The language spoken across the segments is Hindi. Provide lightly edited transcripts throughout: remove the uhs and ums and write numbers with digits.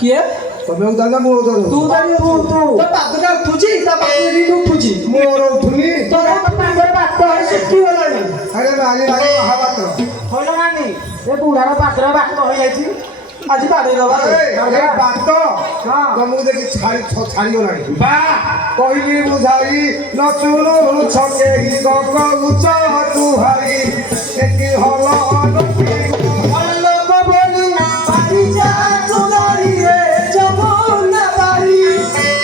किए तमे उदार ना मोर उदार तू दारी तू तो पागटा उठुची ता पागली उठुची मोर उठुनी तो पागटा पागटा है सिक्की वाला नहीं अरे रानी रानी महापात्र होला नानी ए बुढ़ार पात्र बाक्त हो जाईची आज बाड़े रवा ए बात हां तमु देखि छाड़ी छाड़ी होलानी बा कहिली बुझाई नचुनु छके ही गक उच तू हारी एकी हलो अनकी हलो बोली पारी जा तुनारी रे जमुना बारी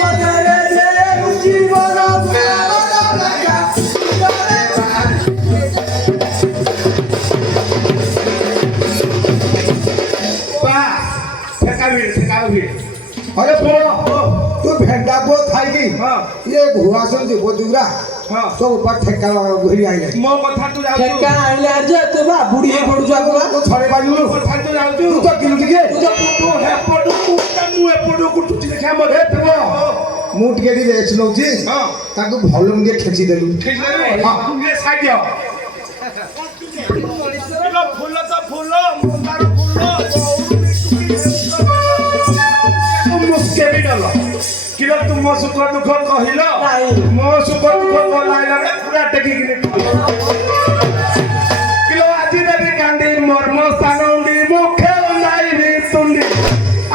बदरे रे जीवन लगा अरे तू भेंटा को खाएगी ये भुआसन जो बोदुरा तो ऊपर ठेका घुरी आई मो कथा तू जाऊ ठेका आइले आज तो बा बुढ़ी पड़ू जाबो तो छड़े बाजू कथा तू जाऊ तू तो किलो टिके तू तो हे पडू कुटा मु ए पडू कुटू देखा म ए तबो मु टिके दी रेच लो जी हां ताको भलम के खेची देलु ठीक है हां ये साइड दियो किलो फूल तो फूल मुंडार फूल मुस्के भी डलो किलो तुम मो सुख दुख कहिलो नहीं मो सुख दुख बोलाइला पूरा टेकी किलो आजी देवी कांडी मर्म स्थानंडी मुखे नाही रे तुंडी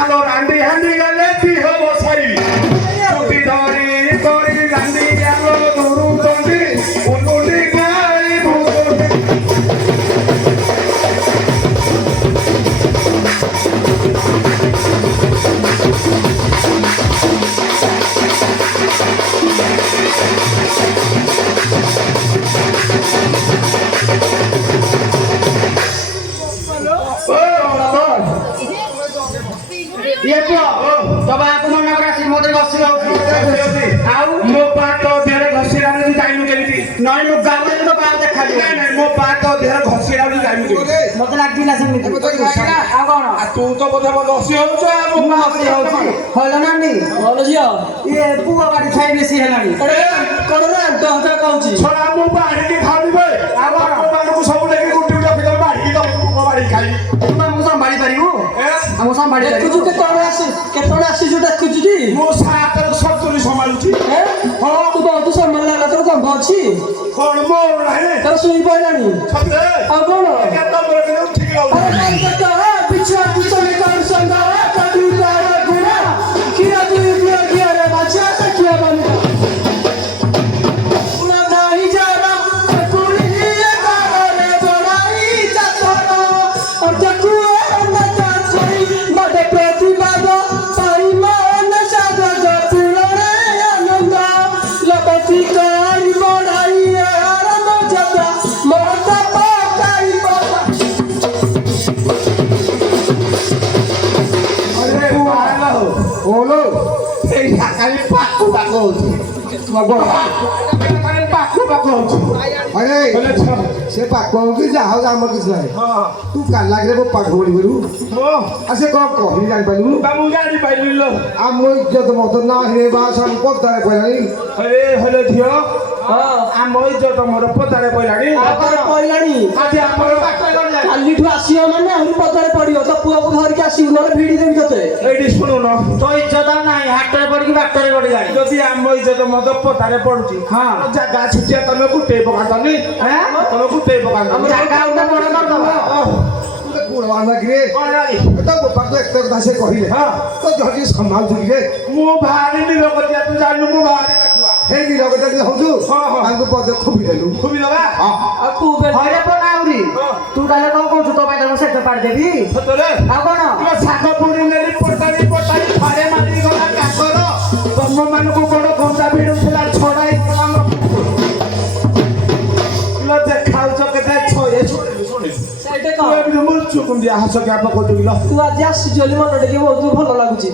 आलो रांडी हांडी गले ती हो बसाई छुटी धरी धरी रांडी आलो दुरु तुंडी उनुडी गाई भूतुंडी ये तो तब आप मन करा श्रीमती बसी आउ मो पाट देहरे घसीरानी जाइनु केमिति नई लोग गाँव में तो बाहर देखा नहीं नहीं मो पाट देहरे घसीरानी जाइनु केमिति मत लागदिला सेमिति आ कोन आ तू तो बोधे बोल हसी होछ आ मो मु हसी होछि होला नानी होला जियो ये पुआ गाड़ी खाई बेसी हेलानी अरे कोन रे तो हता कहूची छोरा मो बाड़ी के खाबी बे आ मो मानको सब लेके गुटी उठा फिर बाड़ी के तो बाड़ी खाई तुम मु संभाली परिबो ए हम संभाली परिबो तू केतोड़ आसी जो देखुची जी मो सात सत्तरी संभालुची ए हां तू बहुत सम्मान लागला तो गंभ अछि कोन मोर नाही तर सुई पड़लानी छते आ कोन केतो मोर के ठीक लाउ अरे कत पिछा पिछा में कर संगा कदू का गुना किया तू किया रे बच्चा से किया बन ना नहीं जाना कुड़ी ये रे बड़ाई चातरो और जकू ना चाचरी बड़े प्रतिबाद पाई मन सादा जपुरा रे आनंद लबती करी बड़ाई आराम जता मोटा पाई बाबा अरे तू आला हो ओलो ए खाली पाकू पाकू मगो खाली पाकू पाकू अरे बोले छ से पाको की जा हो हमर किछ नाही हां तू काल लाग रे वो पाठ बोली बोलू हो आसे को कहि जान पालू बाबू गाड़ी पाइलिलो आ मो इज्जत मत ना हे बा संपद तारे पलानी अरे हेलो धियो हां ଆମ ଇଜ୍ଜତ ମୋର ପଦାରେ ପଇଲାଣି आपरे पइलानी ଆଜି ଆମର କାଲିଠୁ ଆସିବ ମାନେ ଆହୁରି ପଦାରେ ପଡିବ ତ ପୁଅକୁ ଧରିକି ଆସିବୁ ନହେଲେ ଭିଡି ଦେବି ତତେ ଏଇଠି ଶୁଣୁନ ତ ଇଜ୍ଜତ ନାହିଁ ହାଟରେ ପଡିକି ବାଟରେ ପଡିଲାଣି ଯଦି ଆମ ଇଜ୍ଜତ ମଦ ପଦାରେ ପଡୁଛି ହଁ ଜାଗା ଛୁଟିଆ ତମେ ଗୁଟେଇ ପକାନ୍ତନି ତମେ ଗୁଟେଇ ପକାନ୍ତନି ଜାଗା ଗୋଟେ ବଡ କରିଦବ गुण वाला गिरे କଣ ନାଇଁ तो पाक एक तक दासे कहिले हां तो जल्दी संभाल जुगे ମୁଁ ଭାରି ନିରକତିଆ ତୁ ଜାଣିନୁ ମୁଁ ଭାରି କାଟୁଆ हे नि लगत दे हजू हां हां तांको पद खुबी देलु খুবি লবা ଆଉ ତୁ ହଇରେ ପନାଉରି ତୁ ତାହେଲେ କଣ କହୁଛୁ ତୋ ପାଇଁ ତମ ସେଟ ପାଡ଼ି ଦେବି ସତରେ ଆଉ କଣ ତମ ସାଗ ପୁଣି ନେଲି ପଟାଳି ପଟାଳି ଥରେ ମାରି ଗଲା କାକର ତମ ମାନଙ୍କୁ ବଡ ଗଞ୍ଜା ଭିଡୁ କୁଣ୍ଡିଆ ହସ କ୍ୟାପ କରୁଥିଲ ତୁ ଆଜି ଆସିଛୁ ବୋଲି ମନ ଟିକେ ବହୁତ ଭଲ ଲାଗୁଛି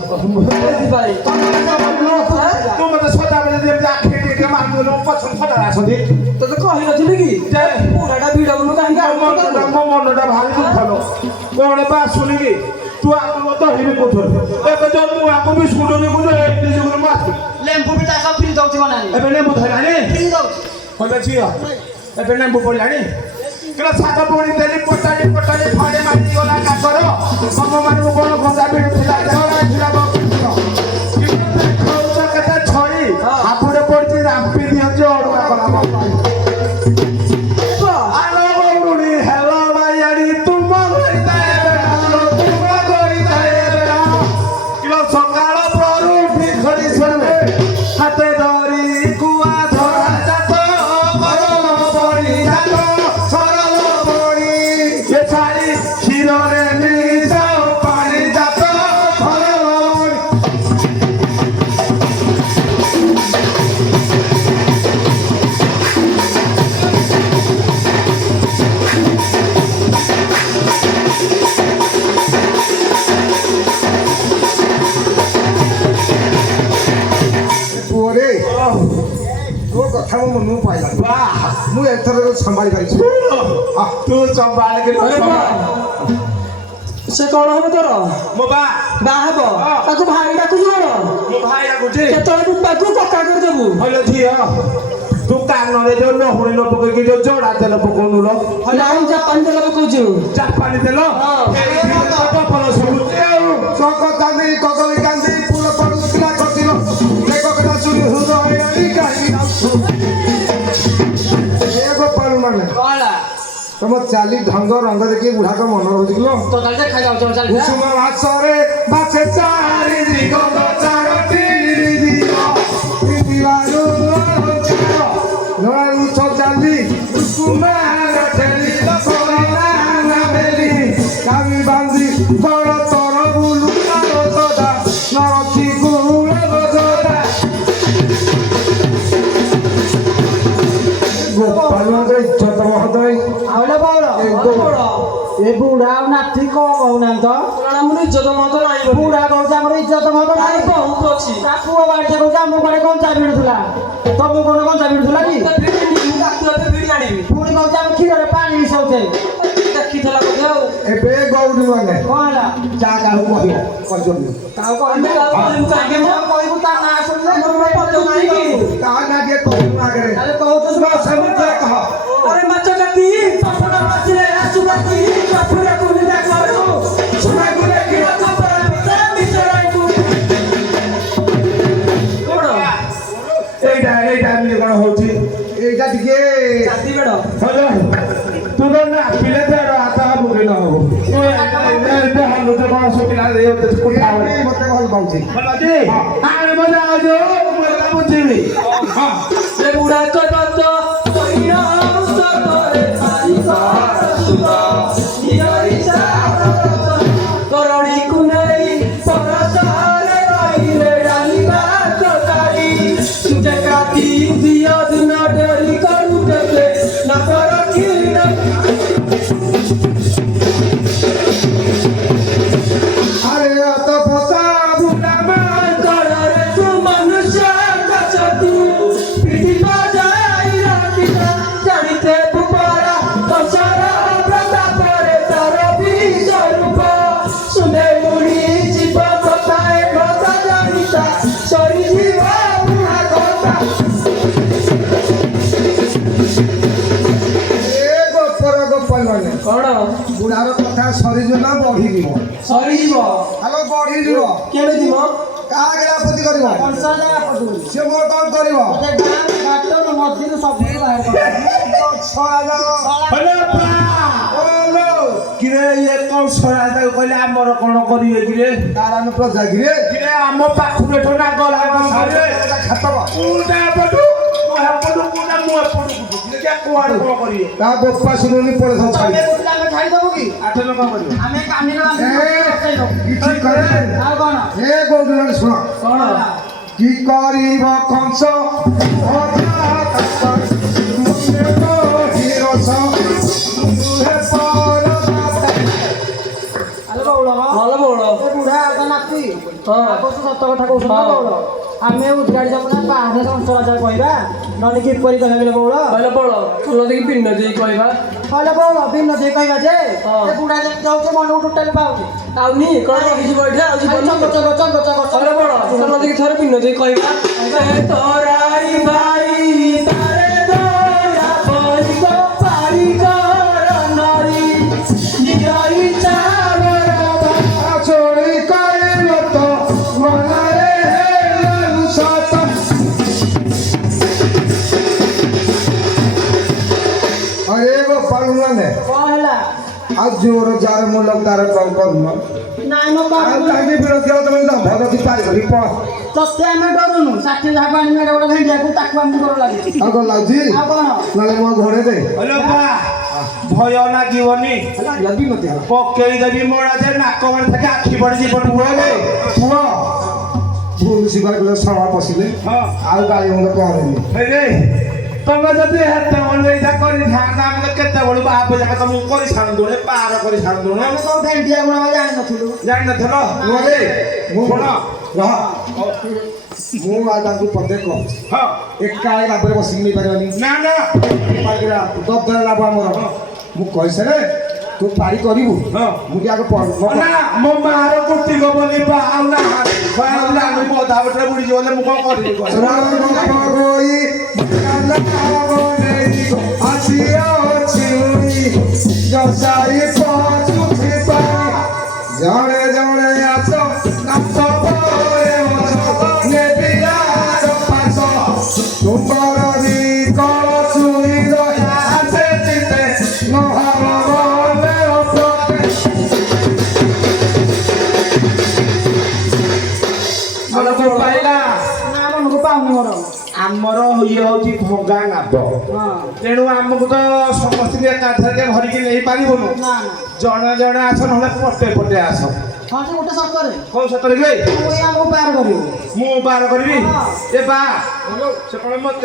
ସେଥିପାଇଁ ତୁ ମତେ ସଦାବେଳେ ଯେମିତି ଆଖି ଟିକେ ମାରୁଥିଲୁ ପଛରେ ସଦାବେଳେ ଆସନ୍ତି ତତେ କହିନଥିଲି କି ପୁରାଟା ଭିଡ ମୁଁ କାହିଁକି ମୋ ମନଟା ଭାରି ଦୁଃଖ କଣ ବା ଆସୁନି କି ତୁ ଆଗରୁ ତ ହିରି କରୁଥିଲୁ ଏବେ ଯୋଉ ମୁଁ ଆକୁ ବି ଶୁଣୁନି ମୁଁ ଆସିବି ଲେମ୍ବୁ ବି ତାକୁ ଫ୍ରି ଦଉଛି ମନାଲି ଏବେ ଲେମ୍ବୁ ଧରିଲାଣି ଫ୍ରି ଦଉଛି କହିଲେ ଝିଅ ଏବେ ଲେମ୍ବୁ ପଡ଼ିଲାଣି ଶାଗ ପୋଡ଼ି ଦେଲି ପଟାଳି ଫାଡ଼େ ମାରିଗଲା କାକର ଆମମାନଙ୍କୁ ବଣ ଗଞ୍ଜା ମିଳୁଥିଲା କେତେ ଛଇ ହାବୁଡେ ପଡିଛି ରାମ୍ପି ଦିଅନ୍ତି ଅଡୁଆ କଲା ହେଲୋ ଭାଇଆଡି ତୁମ ସକାଳ ପରୁ ଖରି ଶୋଇବେ ହାତେ ଧରି କୁଆ ଧରା ଚାଷ ଛାଡ଼ି କ୍ଷୀରରେ ନିଶ ପାଣି ଜାତ ପୁଅରେ ତୋ କଥା ମୋ ମନକୁ ପାଇଲା ମୁଁ ଏଥର ସମ୍ଭାଳି ପାରିଛି ତୁ ସମ୍ଭାଳିକି ସେ କଣ ହବ ତୋର ମୋ ବା ହବ ତାକୁ ଭାଇ ଡାକୁଛୁ କଣ ମୋ ଭାଇ ଡାକୁଛି କେତେବେଳେ ତୁ ତାକୁ କକା କରିଦେବୁ ହଲୋ ଝିଅ ତୁ କାନରେ ଯୋଉ ଲହୁଣୀ ନ ପକେଇକି ଯୋଉ ଜଡ଼ା ତେଲ ପକଉନୁ ଲୋ ନାଇଁ ଜାପାନ ତେଲ ପକଉଛୁ ଜାପାନୀ ତେଲ ଭଲ ସବୁ ଚକ କାନ୍ଦି କଦଳୀ କାନ୍ଦି ଫୁଲ ପଡୁଥିଲା କଟିଲ ସେ କକଟା ଚୁରି ହୃଦୟ ଗୋପାଳ ମାନେ ତମ ଚାଲି ଢଙ୍ଗ ରଙ୍ଗ ଦେଖି ବୁଢାକ ମନ ରହୁଛି କୁସୁମ ମାସରେ ମାସେ ଚାରି ଦିଗ ଚାରୋଟି ଦିଗ ନୂଛ ଚାଲି କୁସୁମାର ଠେଲି କାବି ବାନ୍ଧି ବଡ଼ ତର ବୁଲୁ ସଦା ନରଖି ଗୁଳ ଗଜା ଗୋପାଳଙ୍କର ଇଜ୍ଜତ ମହୋଦୟ ଏ ବୁଢା ଆଉ ନାତି କଣ କହୁନାହାନ୍ତି ତ ଆମର ଇଜ୍ଜତ ମତ ନାହିଁ ବୁଢା କହୁଛି ଆମର ଇଜ୍ଜତ ମତ ନାହିଁ ବହୁତ ଅଛି ତା ପୁଅ ବାଡ଼ିଟେ କହୁଛି ଆମ ଘରେ କଞ୍ଚା ଭିଡୁଥିଲା ତମକୁ କଣ କଞ୍ଚା ଭିଡୁଥିଲା କି ପୁଣି କହୁଛି ଆମ କ୍ଷୀରରେ ପାଣି ମିଶାଉଛେ ଦେଖିଥିଲା ବୋଧେ ଆଉ ଏବେ ଗୌରୀ ମାନେ କଣ ହେଲା ଯାହା କାହାକୁ କହିବ କହିଛନ୍ତି ତାକୁ କହିବୁ ତା ନାଁ ଶୁଣିଲେ କାହା ନା ଟିକେ କହିବୁ ଆଗରେ କହୁଛୁ ସେମିତି କହ ଆରେ ମାଛ କାଟି ପପନ ମାଛରେ ଆସୁ କାଟି ପପୁରା କୁନିଦା କରୁ ସୁନା ଗୁଲେ କିଳ କପରା ଭିତରେ ମିଶରାଇ ତୁ କୋଣ এইটা এমনি কଣ হଉଛି এইটা ଟିକେ জাতি বেড় হলো ତୁ ତ ନା ପିଲେ ତ ହାତ ବୁକେଇ ନ ହବ ଏବେ ହଲୁ ତ କଣ ଶୁଖିଲା କୁଠା ମତେ ଭଲ ପାଉଛି ଭଲ ଅଛି ଆରେ ମଜା ଆજો ମୁଁ ବୁଝିବି ସେ ବୁଢା କତ ତୋଇର ସତରେ ପାରି ସୁତ ନିୟରି କରଣି କୁନେଇ ପରସରେ ରହିଲେ ଡାଲିବା ତକାରୀ ସୁଟେ କାଟି ଦିଅ ଦିନ ଡେରି କରୁ ଦେଲେ ନା କର କ୍ଷୀର আরে অত ফসা বুড়া মা কড়রে তু মনুষ্য গছ তু পিঠি বাজাই রাখিতা জানিতে পুপরা কসর প্রতাপরে তার বিস্বরূপ শুনে মুড়ি জীব কথায় কথা জানিতা সরি জীব বুড়া কথা এ গোপর গোপাল মানে কଣ বুড়ার কথা সরিଯିବ না ବଢିଯିବ সরিଯିব আলো বଢିଯିବ কেড়ে দিব କାହାକେ ଆପତ୍ତି କରିବ ସିଏ ମୋର କଣ କରିବ ମଝିରୁ ସବୁ ବାହାର କିରେ ଇଏ କଣ ସରା ତାକୁ କହିଲେ ଆମର କଣ କରିବେ କିରେ ତାର ଆମେ ପ୍ରଜା କିରେ କିରେ ଆମ ପାଖରେ ଏଠୁ ନା ଗଲା ଖାତବ କୋଉଟା ଏପଟୁ ମୁଁ ଏପଟୁ କୋଉଟା ମୁଁ ଏପଟକୁ ଦେଖିଆ କୁଆଡେ କଣ କରିବେ ତା ବୋପା ଶୁଣୁନି ପଳେଇ ସବୁ ଛାଡି ଆମେ ଛାଡ଼ିଦବୁ କି ଆଠ ଲୋକ କରିବେ ଆମେ କାମିନ କିଛି କରେ ଆଉ କଣ ଏ ଗୌରୀ ମାନେ ଶୁଣ କଣ কি করিব কংস ଆଗକୁ ସତ କଥା କହୁଛନ୍ତି ନା ବଉଳ ଆମେ ଉଦ୍ଗାଡ଼ି ଯାଉ ନା ବାହାରେ ସଂସରାଚାର କହିବା ନହେଲେ କିପରି କହିବା କିଲୋ ବଉଳ କହିଲେ ବଳ ଚଲ ଦେଖି ପିଣ୍ଡ ଦେଇ କହିବା କହିଲେ ବଉଳ ଭିନ୍ନ ଦେଇ କହିବା ଯେ ଏ ବୁଢ଼ା ଯେମିତି ଯାଉଛି ମନକୁ ଟୋଟାଲି ପାଉନି ଆଉନି କଣ ରହିଯିବ ଏଠି ଆଉ ଖାଲି ଯିବନି କହିଲେ ବଳ ଚଲ ଦେଖି ଥରେ ପିଣ୍ଡ ଦେଇ କହିବା ତୋରାଇ ଭାଇ ତାରେ ଦୟା କରିବ ପାରିକର ନାରୀ ନିଜ ଇଚ୍ଛା চড়ি কইল তো মনারে হেলু সত আরে গো পালুনা নে କ'ଣ ହେଲା আজ জোর যার মূলক তার কল করুন ନାଇଁ ମ আর ବାବୁ তাকে বিরোধী হল তুমি দাম ভগতি পারি ধরি প ତତେ ଆମେ ଡରୁନୁ ଷାଠିଏ ଯାହାକୁ ଆଣିବେ ଏଇଟା ଗୋଟେ ଭେଣ୍ଡିଆକୁ ତାକୁ ଆମକୁ ଡର ଲାଗୁଛି ଆଉ କଣ ଲାଗୁଛି ଆଉ କ'ଣ ନହେଲେ ମୋ ଘରେ ଦେ হলো বা ভয় লাগিবনি ହେଲା লাগি নতি ହେଲା পকেই দেবি মোড়া যে নাক মানে থেকে আখি পড়ে জীবন পুଅ রে পুଅ ভুল শিবার গলে সভা বসিলে হ্যাঁ ଆଉ ଗାଳି ମନ୍ଦ କରେନି রে ତମେ ଯଦି ହେତେ ଭଲ ଏଇଟା କରିଥାନ୍ତା ଆମେ ତ କେତେବେଳୁ ବାପ ଯାକ ତମକୁ କରି ଛାଣୁଦୁଣେ ପାର କରି ଛାଣୁଦୁଣେ ଆମେ କ'ଣ ଭେଣ୍ଡିଆ ଗୁଣ ଜାଣିନଥିଲୁ ଜାଣିନଥିଲ ପୁଅ ରେ ମୁଁ ଶୁଣ ରହ ମୁଁ ଆଉ ତାଙ୍କୁ ପଦେ କହୁଛି ହଁ ଏକା ଲାଭରେ ବସିକି ନେଇପାରିବନି ନା ନା ଦବଦରା ଲାଭ ଆମର ମୁଁ କହିସାରେ ତୁ ପାରି କରିବୁ ହଁ ମୁଁ କି ଆଗ ନା ମୋ ମାର କୁଟିବ ବୋଲି ବା ଆଉ ନା ମୁଁ ଅଧା ବାଟରେ ବୁଡ଼ିଯିବ ବୋଲେ ମୁଁ କ'ଣ କରିବି କହ? ଜଣେ ଜଣେ ଆସ ନାଚ ପରେ ନେବିଲା ପାଶ ତୁମର ବି କଳ ଚୁରିର ଆସେ ଚିତେ ନହବ ଗଲେ ଅପ୍ରତେ ମନକୁ ପାଇଲା ନା ମନକୁ ପାଉନି ମୋର ଆମର ଇଏ ହଉଛି ଭଙ୍ଗା ନାଦ ହଁ ତେଣୁ ଆମକୁ ତ ସମସ୍ତଙ୍କୁ ଏକାଥରକେ ଧରିକି ନେଇପାରିବୁନୁ ନା ନା ଜଣେ ଜଣେ ଆସ ନହେଲେ ପଟେ ପଟେ ଆସ ହଁ ସେ ଗୋଟେ ସତରେ କୋଉ ସତରେ ଗଲେ ଆମକୁ ପାର କରିବୁ ମୁଁ ବାର କରିବି ହଁ। ଏ ବା ସେ କଣ ମତେ